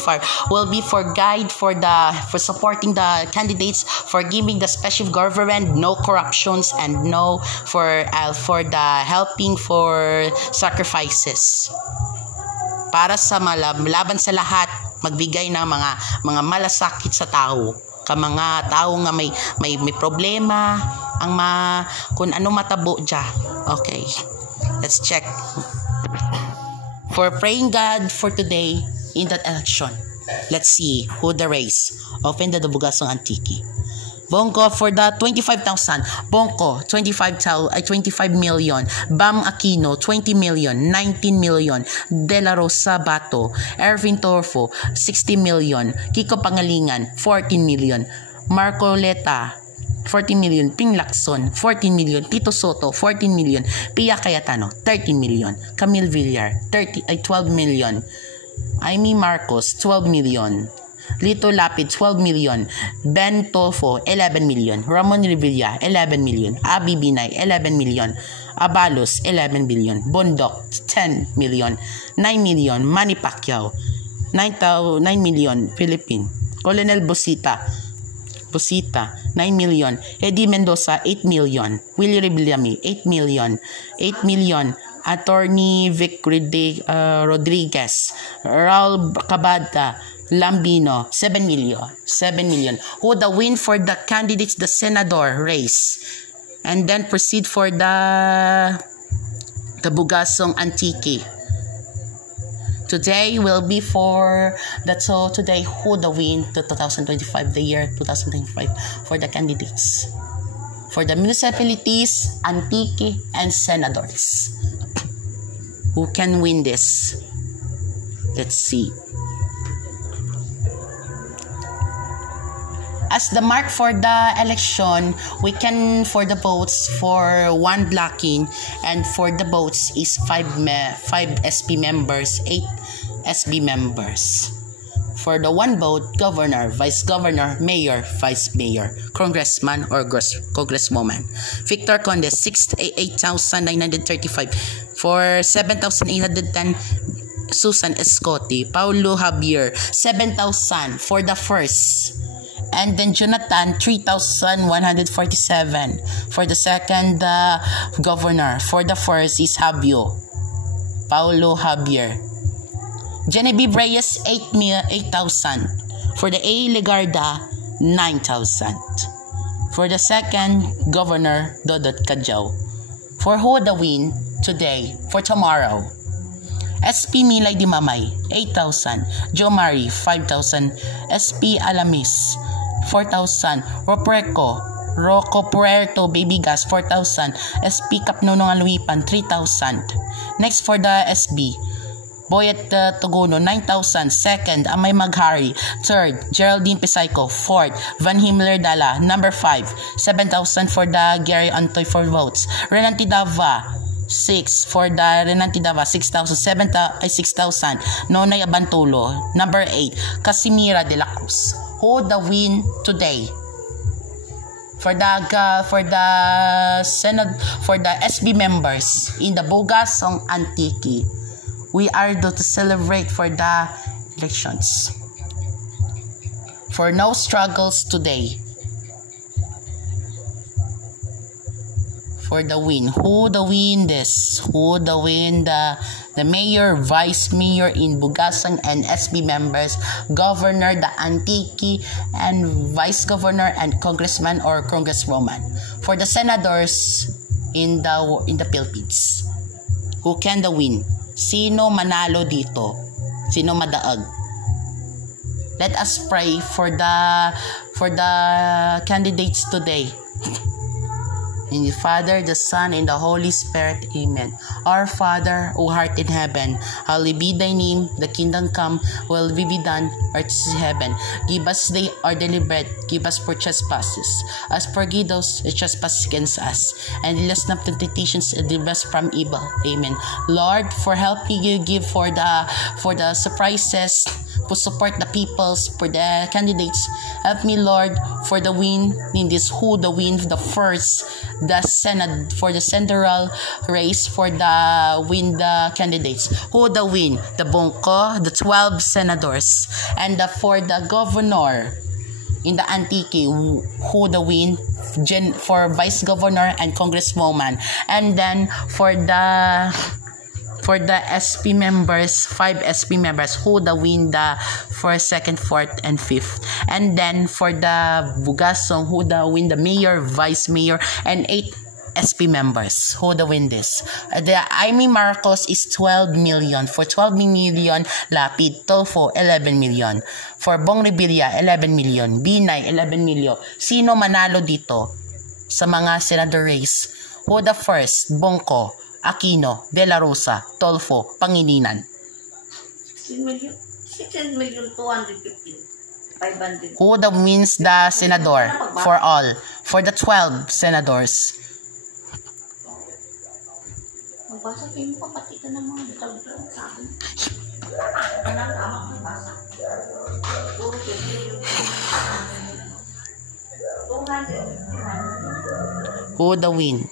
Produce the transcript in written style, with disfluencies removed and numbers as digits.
2025 will be for guide for supporting the candidates, for giving the special government, no corruptions, and no for the helping for sacrifices. Para sa laban sa lahat, magbigay ng mga malasakit sa tao, ka mga tao nga may problema ang kung ano matabo dya. Okay, let's check for praying God for today in that election. Let's see who the race open the Bugasong Antique. Bongo for the 25,000. Bongo 25 million. Bam Aquino 20 million. 19 million. De La Rosa Bato, Ervin Torfo 60 million. Kiko Pangalingan 14 million. Marco Leta 14 million. Ping Lacson 14 million. Tito Soto 14 million. Pia Cayetano 13 million. Camille Villar 12 million. Amy Marcos 12 million. Lito Lapid 12 million. Ben Tofo 11 million. Ramon Revilla 11 million. Abi Binay 11 million. Abalos 11 million. Bondok 10 million. 9 million. Manny Pacquiao 9 million. Philippine. Colonel Busita 9 million. Eddie Mendoza 8 million. Willie Revillame 8 million. 8 million. Attorney Vic Rodriguez, Raul Cabada Lambino 7 million. Who the win for the candidates, the senador race, and then proceed for the Bugasong Antique. Today will be for that. So today, who the win to 2025, the year 2025 for the candidates, for the municipalities, Antique, and senators. Who can win this? Let's see. As the mark for the election, we can for the votes for 1 blocking, and for the votes is 5 SB members, 8 SB members. For the 1 vote, governor, vice governor, mayor, vice mayor, congressman or congresswoman. Victor Conde 8,935. For 7,810, Susan Escote. Paulo Javier 7,000 for the first. And then Jonathan 3,147 for the second governor. For the first is Paulo Javier. Genevieve Reyes 8,000. For the A. Legarda 9,000. For the second governor, Dodot Cajao. For who the win today, for tomorrow? SP Milay Di Mamay 8,000. Joe Mari 5,000. SP Alamis 4,000. Rocco Puerto Baby Gas 4,000. SP Kapnunong Aluipan 3,000. Next for the SB, Boyet Togono 9,000. Second, Amay Maghari. Third, Geraldine Pisayco. Fourth, Van Himmler Dala. Number 5, 7,000 for the Gary Antoy for votes. Renanti Dava 6 for the Renanti Dava 6,000. 6,000. Nonay Abantulo. Number 8, Casimira de la Cruz. Who the win today? For the Senate, for the SB members in the Bugasong Antique, we are to celebrate for the elections. For no struggles today. For the win. Who the win this? Who the win the mayor, vice mayor in Bugasong and SB members, governor, the Antique, and vice governor and congressman or congresswoman. For the senators in the Philippines. Who can the win? Sino manalo dito? Sino madaag? Let us pray for the candidates today. In the Father, the Son, and the Holy Spirit. Amen. Our Father, who art in heaven, hallowed be thy name. The kingdom come, will be done, earth is heaven. Give us today our daily bread. Give us for trespasses, as forgive those who trespass against us. And lead us not into temptations, and deliver us from evil. Amen. Lord, for help you give for the surprises, who support the peoples, for the candidates. Help me, Lord, for the win in this, who the win the first, the Senate, for the central race, for the win the candidates. Who the win? The Bongko, the 12 senators, and for the governor in the Antique, who the win for vice governor and congresswoman, and then for the SP members, 5 SP members, who the win the first, second, fourth, and fifth, and then for the Bugasong, who the win the mayor, vice mayor, and 8 SP members, who the win this. The Amy Marcos is 12 million. For 12 million, Lapid Tolfo 11 million. For Bong Revilla 11 million. Binay 11 million. Sino manalo dito sa mga senador race? Who the first? Bongko, Aquino, De La Rosa, Tolfo, Pangilinan. 16 million 250. 500. Who the wins the senador for all? For the 12 senators. Magbasa kayo mo pati ka ng mga detail sa akin. Anong tama magbasa? Puro 200. Who the win?